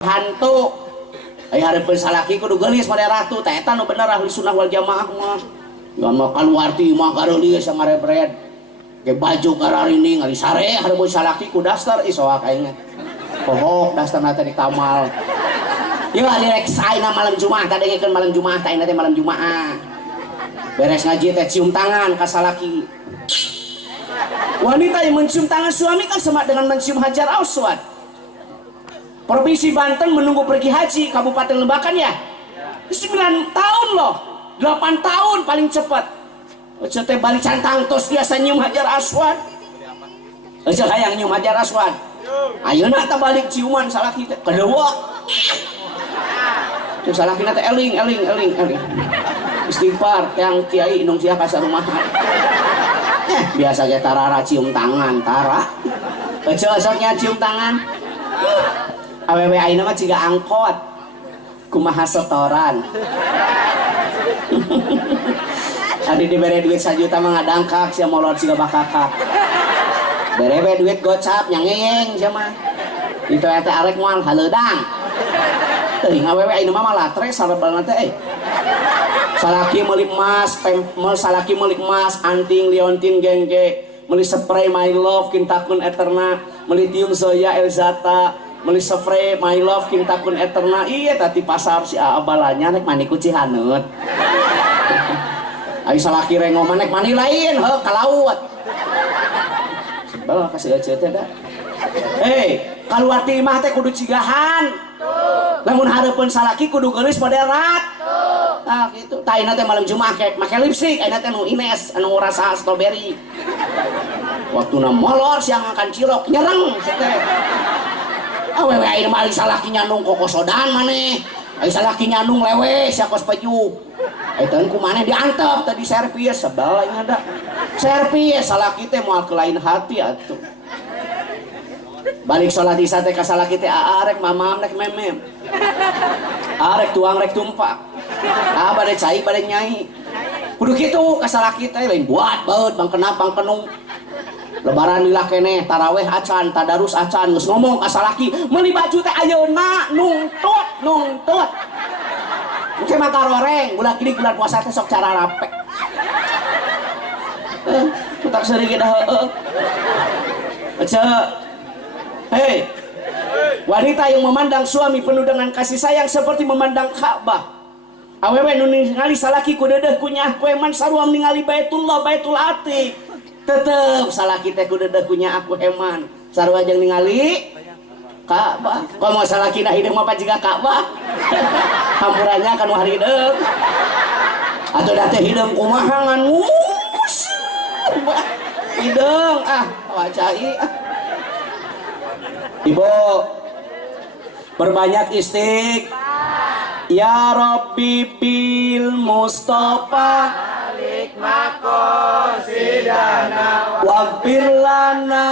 hantu ay hareupeun salaki kudu geulis made ratu tah eta nu bener ahli sunnah wal jamaah mah ngan mah kaluarti mah kareulieu samarebred ge baju kararini ngali sare hareupeun salaki ku daster isoak aing pohok dasterna teh di kamal ieu direk saena malam Jumaah tadi ngekeun malam Jumaah tah teh malam Jumaah beres ngaji teh cium tangan ka salaki. Wanita yang mencium tangan suami kan sama dengan mencium hajar aswad. Provinsi Banten menunggu pergi haji Kabupaten Lebakan ya 9 tahun loh, 8 tahun paling cepat. Oce teh balik cantang tos biasa nyium hajar aswad. Oce hayang nyium hajar aswad. Ayeuna teh balik ciuman salaki teh kedua. Cek salaki teh eling. Istighfar yang kiai indung sia ka sarumahan. Biasa ge tarara cium tangan, tara. Ocok-ocoknya cium tangan. Awewe ayeuna mah ciga angkot. Kumaha setoran. Adi dibere duit 1 juta mah ngadangkak sia molor ciga bakakak. Bere duit gocap nyangeyeng sia mah. Itu eta arek moal haleudang. Teuing awewe ayeuna mah latre sarebalna teh. Salaki meuli emas, salaki meuli emas, anting, liontin, gengge, meuli spray my love kintakun eterna, meuli tium Zoya Elzata, meuli spray my love kintakun eterna. Iya tadi pasar si abalanya nek mani ku Cihaneut. Ari salaki rengo manek mani lain heuh ka laut. Sebel kasih aja teh da. Kaluarti mah teh kudu cigahan. Lamun hareupeun salaki kudu geulis moderat. Nah gitu, tah ayeuna teh malam Jumaah make lipstik, ayeuna teh nu Ines anu rasa strawberry. Waktuna molor siang akan cilok nyereng teh. Awewe ayeuna mah salaki nyandung kokosodan maneh. Ai salaki nyandung lewe sia kos peju. Eta ku maneh diantep tadi servis sebal aing ada. Servis salaki teh moal ke lain hati atuh. Balik sholat isya teh ka salaki teh arek mamam nek memem. Arek tuang rek tumpak. Bade cai bade nyai. Kudu kitu ka salaki teh lain buat baeud bangkenap bangkenung. Lebaran lila keneh taraweh acan tadarus acan geus ngomong ka salaki meuli baju teh ayeuna nungtut. Engke mah karoreng bulan ini bulan puasa teh sok cara rape. Utak seureung ge dah heueuh. Aca wanita yang memandang suami penuh dengan kasih sayang seperti memandang Ka'bah. Awewe nu ningali salaki ku deudeuh ku nyaah ku eman saruam ningali Baitullah Baitul Atiq. Tetep salaki teh ku deudeuh ku nyaah ku eman sarua jeung ningali Ka'bah. Komo salaki na hideung mah pajiga Ka'bah. Hampurannya kan wah hideung. Atuh da teh hideung kumaha ngan ngus. Hideung wacai Ibu perbanyak istighfar. Ya Rabbi bil Mustafa alik maqasidana waghfir lana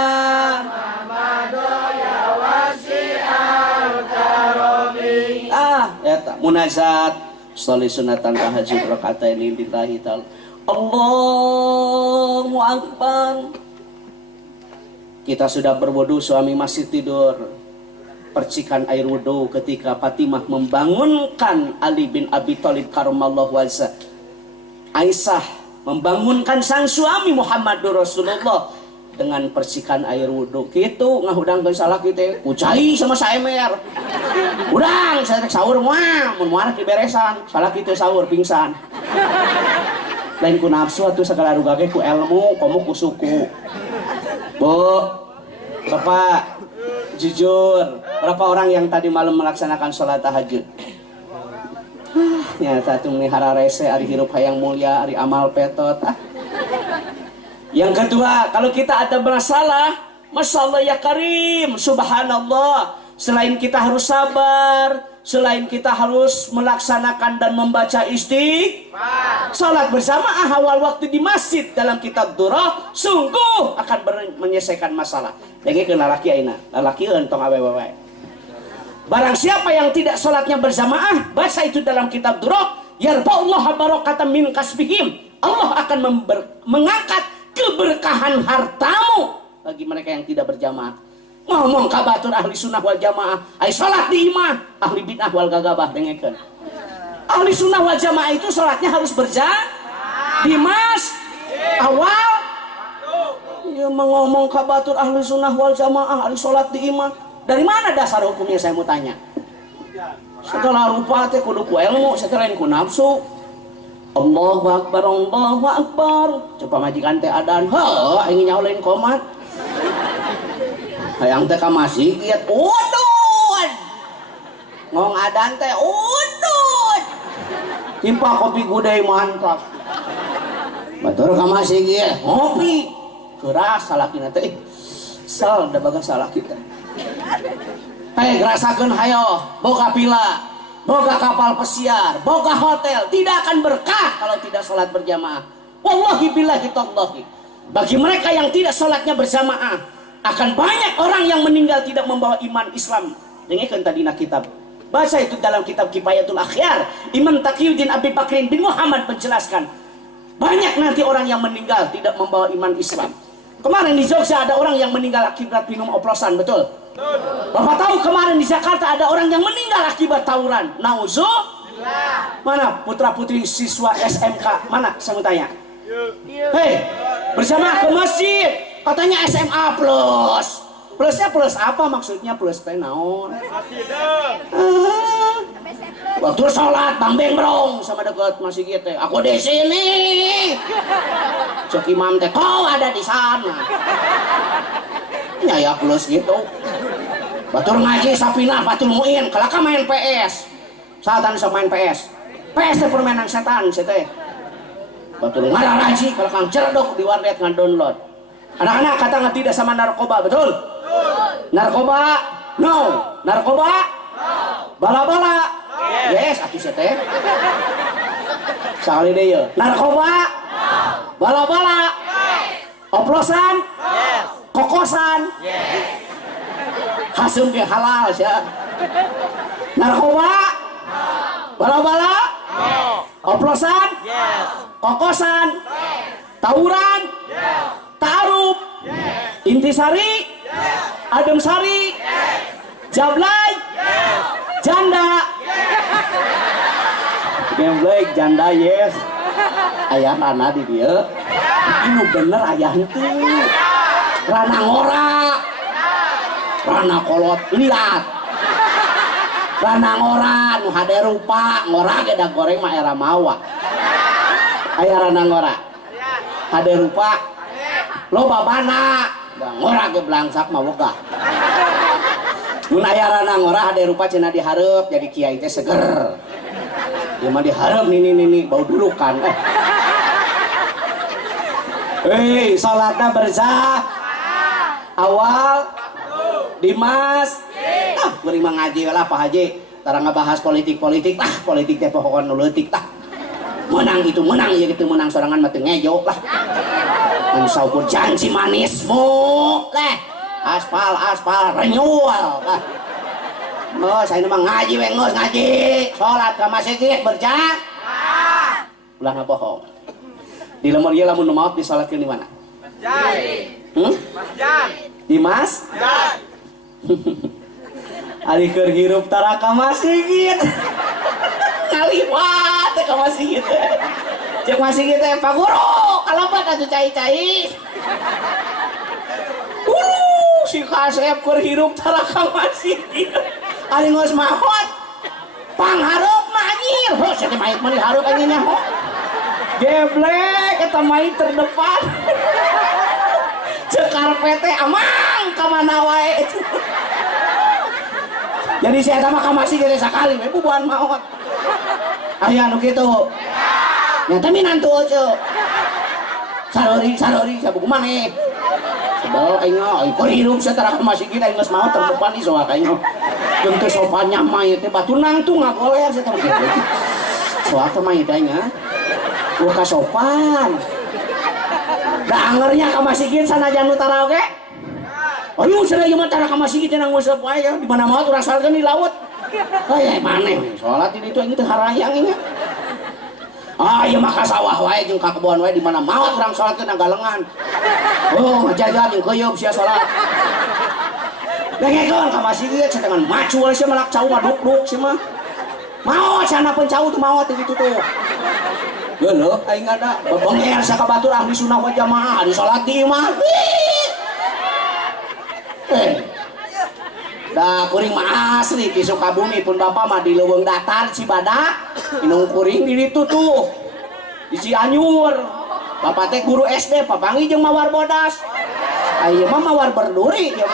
ya wasi'al karami. Eta munajat sholli sunatan tahajud rakaatain lillahi ta'ala. Allahu akbar. Kita sudah berwudu, suami masih tidur. Percikan air wudu ketika Fatimah membangunkan Ali bin Abi Thalib karramallahu wajhah. Aisyah membangunkan sang suami Muhammadur Rasulullah dengan percikan air wudu. Kitu ngahudangkeun salaki teh kucai sama saemer. Udang saya rek sahur moal, mun moal diberesan, salaki teh sahur pingsan. Lain ku nafsu atuh sagala ruga ge ku ilmu, komo ku suku. Bu, Bapak, jujur, berapa orang yang tadi malam melaksanakan sholat tahajud? Nyata tuh melihara rese, ari hirup hayang mulia, ari amal petot. Yang kedua, kalau kita ada masalah, Masya Allah ya Karim, Subhanallah. Selain kita harus sabar, selain kita harus melaksanakan dan membaca istighfar, salat berjamaah awal waktu di masjid dalam kitab Durrah sungguh akan menyelesaikan masalah. Lagi ke lalaki aina, lalaki entong awewe. Barang siapa yang tidak salatnya berjamaah, baca itu dalam kitab Durrah, yarfa'ullah barakatan min kasbihim. Allah akan mengangkat keberkahan hartamu bagi mereka yang tidak berjamaah. ngomong ka batur ahli sunnah wal jamaah ai salat di imah ahli bid'ah wal gagabah dengekeun. Ahli sunnah wal jamaah itu salatnya harus di mas awal. Ya ngomong ka batur ahli sunnah wal jamaah ahli salat di imah. Dari mana dasar hukumnya saya mau tanya? Segala rupa teh kudu ku ilmu, satelain ku nafsu. Allahu akbar, Allahu akbar. Coba majikan teh adan, heuh ingin nyaulain komat. Hayang teh ka masjid, udud. Ngong adan teh udud. Timpa kopi gudai mantap. Batur ka masjid, ngopi. Keras salakina teh. Sal da baga salah kita. Hei, rasakeun hayo, boga pila, boga kapal pesiar, boga hotel, tidak akan berkah kalau tidak sholat berjamaah. Wallahi billahi tallahi. Bagi mereka yang tidak sholatnya berjamaah, akan banyak orang yang meninggal tidak membawa iman Islam. Dengarkan tadi nak kitab. Baca itu dalam kitab Kifayatul Akhyar. Imam Taqiyuddin Abi Bakrin bin Muhammad menjelaskan. Banyak nanti orang yang meninggal tidak membawa iman Islam. Kemarin di Jogja ada orang yang meninggal akibat minum oplosan, betul? Bapak tahu kemarin di Jakarta ada orang yang meninggal akibat tawuran. Nauzubillah. Mana putra putri siswa SMK? Mana saya mau tanya? Hei, bersama ke masjid. Katanya SMA plus. Plusnya plus apa maksudnya? Plus teh naon? Waktu sholat Bang Bengbrong sama dekat masjid teh. Aku di sini. Cok imam teh kau ada di sana. Ya plus gitu. Batur ngaji Sapinah Batul Muin kelaka main PS. Satan bisa main PS. PS teh permainan setan teh. Batur ngaraji kalau kang cerdok di warnet ngan-download. Anak-anak kata nggak tidak sama narkoba, betul? Narkoba? No. Narkoba? No. Bala-bala? Yes, atuh teh. Sakali deui ye. Narkoba? No. Bala-bala? Yes. Oplosan? Yes. Kokosan? Yes. Hasum ke halal ya. Narkoba? No. Bala-bala? No. Oplosan? Yes. Kokosan? Yes. Tawuran? Yes. Ta'aruf? Yes. Intisari? Yes. Adem sari? Yes. Jablay? Yes. Janda? Yes. Jablay, janda yes. Ayah rana di dia. Ini bener ayah itu. Rana ngora. Rana kolot lihat. Rana ngora nu hade rupa ngora ge da goreng mah era mawa. Aya rana ngora. Hade rupa. Loba bana. Da ngora ge blangsak mah wegah. Mun aya rana ngora hade rupa cenah dihareup jadi kiai teh seger. Ieu mah dihareup nini bau dulukan. Hei, salatna berzah. Awal Dimas, beri ngaji lah Pak Haji. Tara ngebahas politik lah, politik teh pokoknya nuletik lah. Menang itu menang ya gitu menang sorangan mati ngejo lah. Ansaukur janji manismu leh. Aspal renewal lah. Oh, saya memang ngaji wengos ngaji. Salat ka masjid berjamaah. Ulah ngabohong. Di lemur ieu lamun maot disalatkeun di mana? Masjid. Masjid. Di mas? Masjid. Ari keur hirup tara ka masjid. Ngaliwat ka masjid. Cek masjid teh Pak Guru, kalabat atuh cai-cai. Si Kasep keur hirup tara ka masjid. Ari geus mahot. Panghareup mah anjir. Heuh, cenah maik mah dihareup anjing nya. Geblek eta maik terdepan. Cek karpete amang ka mana wae. Jadi saya sama ka masjid ge sakali we bubuhan maot. Aya anu kitu. Nya teh minantu ceu. Sarori sabuku maneh. Sebal aing keur hirup satara ka masjid aing geus maot terdepan ieu soak aing. Jeung teu sopan nyamai teh batu nangtung ngagoler satara kitu. Soak teh mah aing wah ka sopan. Da angernya ka masjid sanajan nu tara oge. Ayo cenah ieu mah tara ka masjid cenah nguseup wae di mana mah urang salatkeun di laut. Aya maneh salat di ditu aing teh harayang ieu. Ah ieu mah ka sawah wae jeung ka kebon wae di mana mah urang salatkeun galengan. Oh ngajajan jeung keuyeub sia salat. dengekeun ka masjid dengan macu we sia malak cau maduk-duk sia mah. Mau cenah pencau tuh mau teh gitu tuh. Geuleuh aing ada bebenger sa kabatur ahli sunnah wal jamaah di salat di imah. Dah kuring mah asli di Sukabumi pun bapak mah di Leuweung Datar Cibadak inung kuring di ditu tuh di Cianjur bapak teh guru SD papangi jeung mawar bodas ayeuna mah mawar berduri ya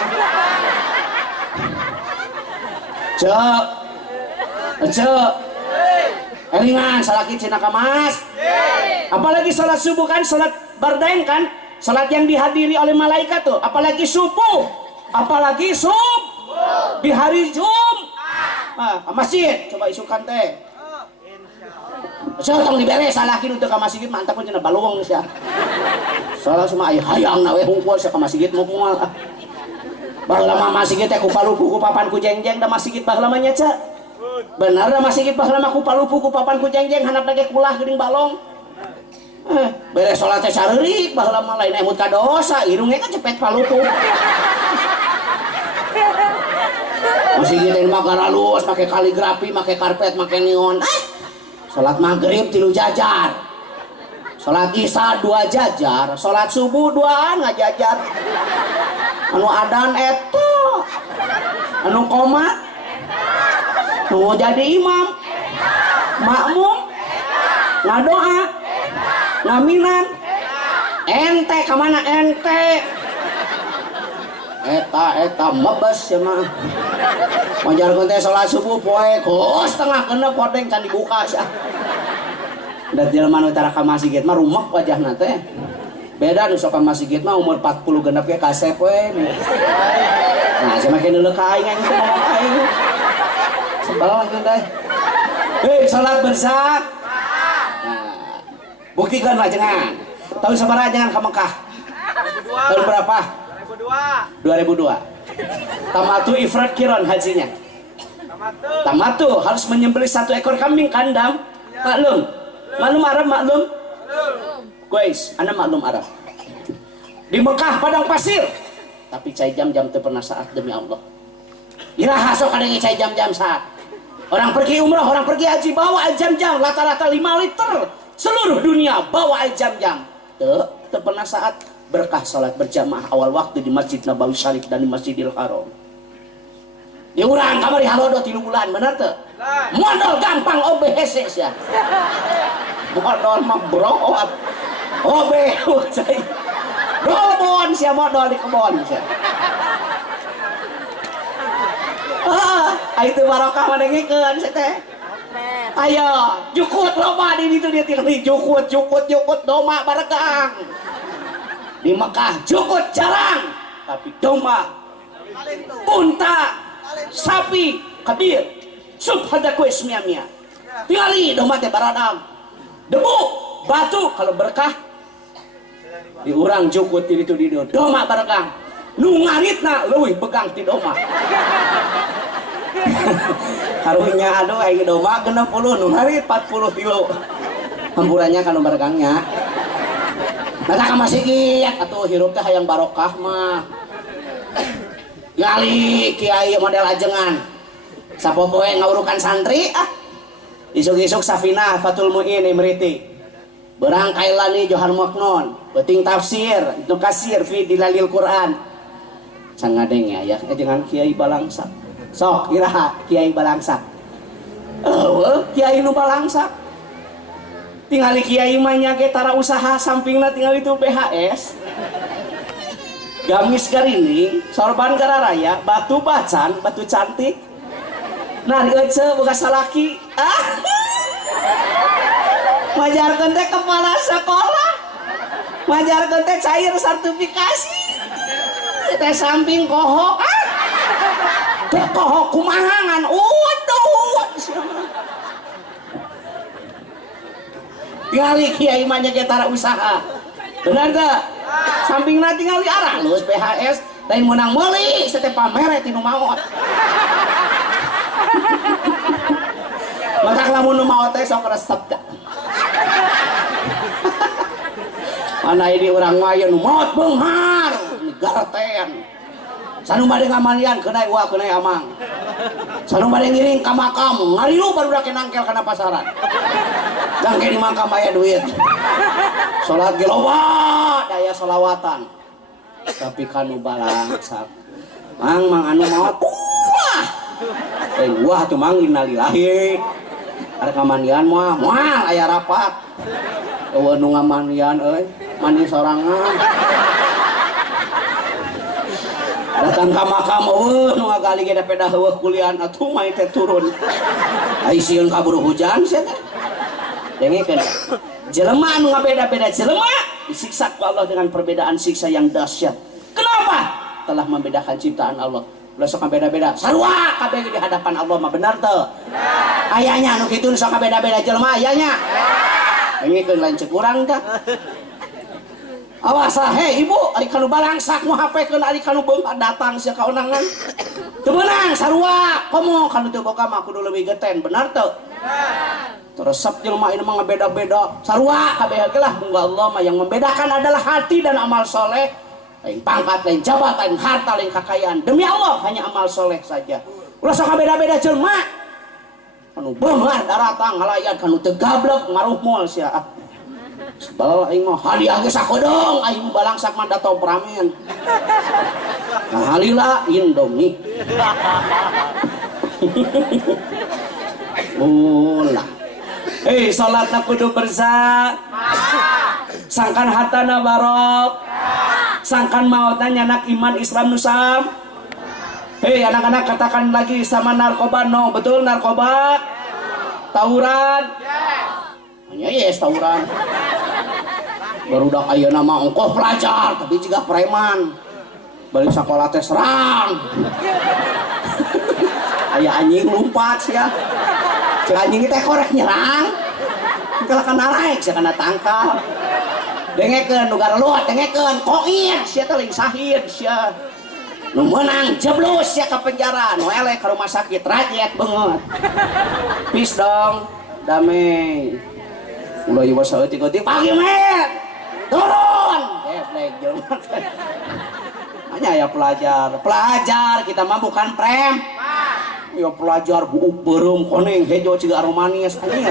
cek eringan salaki cina kamas apalagi salat subuh kan salat bardain kan salat yang dihadiri oleh malaikat tuh apalagi subuh apalagi di hari masjid coba isukan teh tong dibere salakin untuk ke masjid mantap pun cenah baluang sia salah semua aya hayang na we hungkul sia ka masjid moal baheula mah masjid teh ku palupu ku papan ku jengjeng da masjid baheula mah nya ce bener da masjid baheula mah ku palupu ku papan ku jengjeng handap ge kulah geuning balong beres salat teh sareurik baheula mah lain emut ka dosa irungnya kan cepet palupu masih gitu mah garalus pakai kaligrafi pakai karpet pakai neon salat maghrib 3 jajar salat isya 2 jajar salat subuh 2an ngajajar anu adan eta anu qomat nu jadi imam makmum ngadoa ngaminan ente kemana ente eta mebes ya mah majarkeun teh salat subuh poe kos tengah genep podeng can dibuka sia da jelema nu tara ka masjid mah rumek wajahna teh beda nu sok ka masjid mah umur 40 genep ge kasep we nah sia make neuleuh ka aing teh ngomong aing sebal lagi teh salat bersak nah buktikan lajengan tahun sabaraha jangan ka Mekah tahun berapa 2002 tamatu ifrat kiron hajinya tamatu harus menyembelih 1 ekor kambing kandang maklum Arab maklum guys anda maklum Arab di Mekah padang pasir tapi cai jam-jam itu pernah saat demi Allah iraha sok ada cai jam-jam saat orang pergi umrah orang pergi haji bawa air jam-jam rata-rata 5 liter seluruh dunia bawa air jam-jam itu pernah saat berkah salat berjamaah awal waktu di Masjid Nabawi Syarif dan di Masjidil Haram. Di urang kamari halodo 3 bulan bener teu? Modal gampang OBHC sia. Modal mah broot. OBE cai. Robon sia modal di kebon sia. Itu barokah manengikeun sia teh. Ayo, jukut loba di ditu dia tinggal jukut doma baregang. Di Mekah jukut jarang tapi domba unta sapi kabir subhanaku ismiyamia tinggali domba teh baradam debu batu kalau berkah di urang jukut di itu di domba baregang nu ngaritna leuwih begang ti domba karunya aduh aya domba 60 nu ngarit 40 kilo hampurannya kalau baregangnya Nata ka masjid atuh hirup teh hayang barokah mah. Gali kiai model ajengan. Sapopoe ngaurukan santri Isuk-isuk Safina Fatul Muin Imriti. Berang kailani Johar Maknon, beuting tafsir, itu kasir fi dilalil Quran. Can ngadeng ya dengan Kiai Balangsa. Sok iraha Kiai Balangsa. Kiai nu Balangsa. Tingali kiai mah nya ge tara usaha sampingna tinggal itu BHS gamis garining sorban gararaya batu bacan batu cantik nah ece boga salaki majarkeun teh kepala sekolah majarkeun teh cair sertifikasi teh samping kohok teh kohok kumahangan waduh tinggali kiai mah nya ge tara usaha benar teu sampingna tinggali arah lulus PHS lain menang meuli sateh pamere tinu maot matak lamun nu maot teh sok resep da mana ini urang mah aya nu maot beunghar garten Sanu bade ngamalian kenai wah kenai amang. Sanu bade ngiring ka makam, ngarilu baru dake nangkel kana pasaran. Dangke di makam aya duit. Salat ge loba, daya selawatan. Tapi kanu balangsak. Mang anu maot. Wah. Wah tuh mang innalillahi. Ada kamandian moal aya rapat. Eueuh nu ngamandian euy, mandi sorangan. Datang ka makam eueuh nu ngagali ge dapeda heueuh kulian atuh mai teh turun. Ai sieun kaburu hujan sia teh. Dengekeun. Jelema anu ngabeda-beda jelema disiksa ku Allah dengan perbedaan siksa yang dahsyat. Kenapa? Telah membedakan ciptaan Allah. Ulah sok beda-beda. Sarua kabeh di hadapan Allah mah benar teu? Benar. Ayanya anu kitu sok beda-beda jelema ayanya. Dengekeun lain ceuk urang tah. Awas he ibu, ari kanu balangsak mau hapekeun ari kanu beung datang sia kaunangan. Teu meunang sarua, komo kanu teu boga mah kudu leuwih geten, benar teu? Benar. Teresep jelema ieu mah beda-beda. Sarua kabeh ge lah mungga Allah mah yang membedakan adalah hati dan amal soleh. Lain pangkat, lain jabatan, harta, lain kekayaan. Demi Allah hanya amal soleh saja. Ulah sok beda-beda jelema. Kanu beungar daratang ngalayan kanu teu gablek ngaruh moal sia. Sebal aing mah hadiah ge sakodong aing balangsak mah datau pramen. Nah halila Indomie. Ulah. Salatna kudu bersah. Sangkan hatana barok. Sangkan mautna nyanak iman Islam nusam. Anak-anak katakan lagi sama narkoba no, betul narkoba? Tawuran? Hanya yes tawuran. Barudak ayeuna mah ongkoh pelajar tapi juga preman. Balik sekolah teh serang. Aya anjing lompat sia. Cek anjing teh korek nyerang. Kalau kana naik sia kana tangkal. Dengekeun nu gareluat dengekeun koin sia teh lain sahid sia. Nu meunang jeblus sia ka penjara, nu eleh ka rumah sakit rajet beungeut. Peace dong, damai. Ulah ieu saeutik-eutik pagi met. Turun. Geblek jelema. Hanya ya pelajar kita mah bukan prem. Ya pelajar buuk beureum koneng hejo ciga aromanis anjing.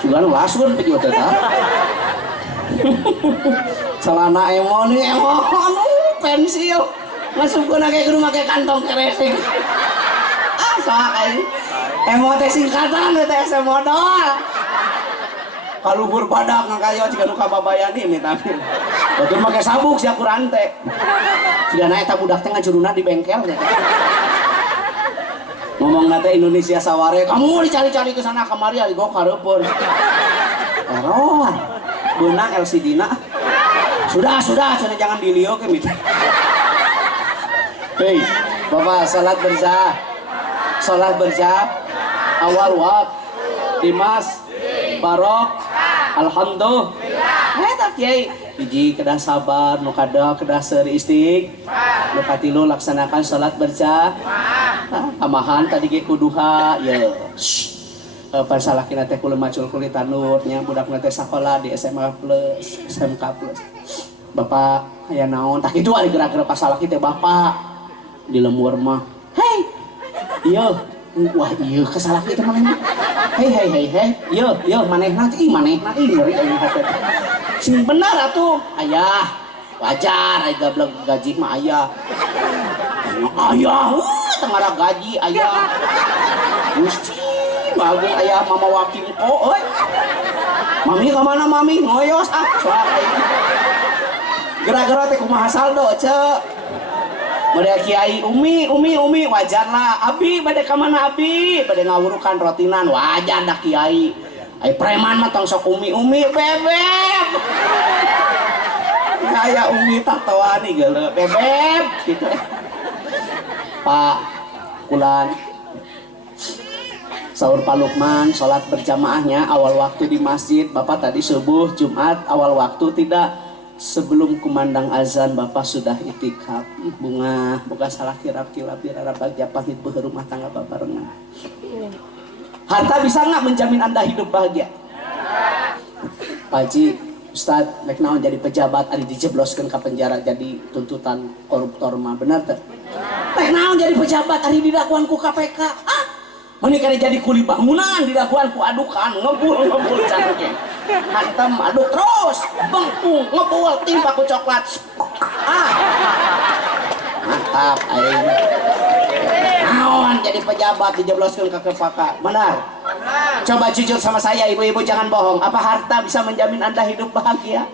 Cigan lasun pe teh tah. Celana emon pensil masukkeun ge kudu make kantong kresek. Asa aing. Emo teh singkatan teh ese modal. Kaluhur badak ngakayo ciga nu kababayani mitami. Betul make sabuk sia kurang teh. Cigana eta budak teh ngajuruna di bengkel teh. Ngomong nate Indonesia saware, kamu dicari-cari ke sana kemari ari go kareupeun. Error. Beunang LCD-na. Sudah, cenah jangan dilio ke mit. Hei, Bapak salat berzah. Salat berzah. Awal waqt. Dimas. Barok. Alhamdulillah. Eta kiai hiji kedah sabar, nu kada kedah seuri istighfar. Nu katilu laksanakan salat berzah. Amahan tadi ge kuduha ya. Pas salakina teh kula macul kulit tanur nya budakna teh sakola di SMA plus, SMK plus. Bapak aya naon? Tah kitu ari gerak-gerak ka salaki teh bapak di lembur mah. Hei. Ieu, wah ieu ka salaki teh manehna. Hei. Ieu manehna ih manehna ih ngeri aya hate. Sing benar atuh, ayah. Wajar aya gablek gaji mah ayah. Ayah, tengara gaji ayah. Gusti bagus ayah mama wakim oh oi. Mami kemana mami ngoyos soal ini gara-gara teh kumaha saldo cek bade kiai umi wajar lah abi bade kemana abi bade ngawurukan rotinan wajar dah kiai ai preman mah tong sok umi bebeb aya umi tatoani geuleuh bebeb gitu Pak Kulan sahur Pak Lukman, sholat berjamaahnya awal waktu di masjid. Bapak tadi subuh Jumat awal waktu tidak sebelum kumandang azan Bapak sudah itikaf. Bunga boga salah kirap-kilap birarap bagja pahit beuh rumah tangga Bapak renang. Harta bisa nggak menjamin Anda hidup bahagia? Pak Haji, Ustad, mek naon jadi pejabat ari dijebloskeun ka penjara jadi tuntutan koruptor mah benar teh? Mek naon jadi pejabat ari didakwaan ku KPK? Ah, meni kana jadi kuli bangunan didakwaan ku adukan ngebul cangkeng. Hantem aduk terus, bengkung ngebul timba ku coklat. Ah. Mantap aing. Naon jadi pejabat dijebloskeun ka KPK? Benar? Coba jujur sama saya ibu-ibu, jangan bohong. Apa harta bisa menjamin Anda hidup bahagia?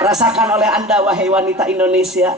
Rasakan oleh Anda wahai wanita Indonesia.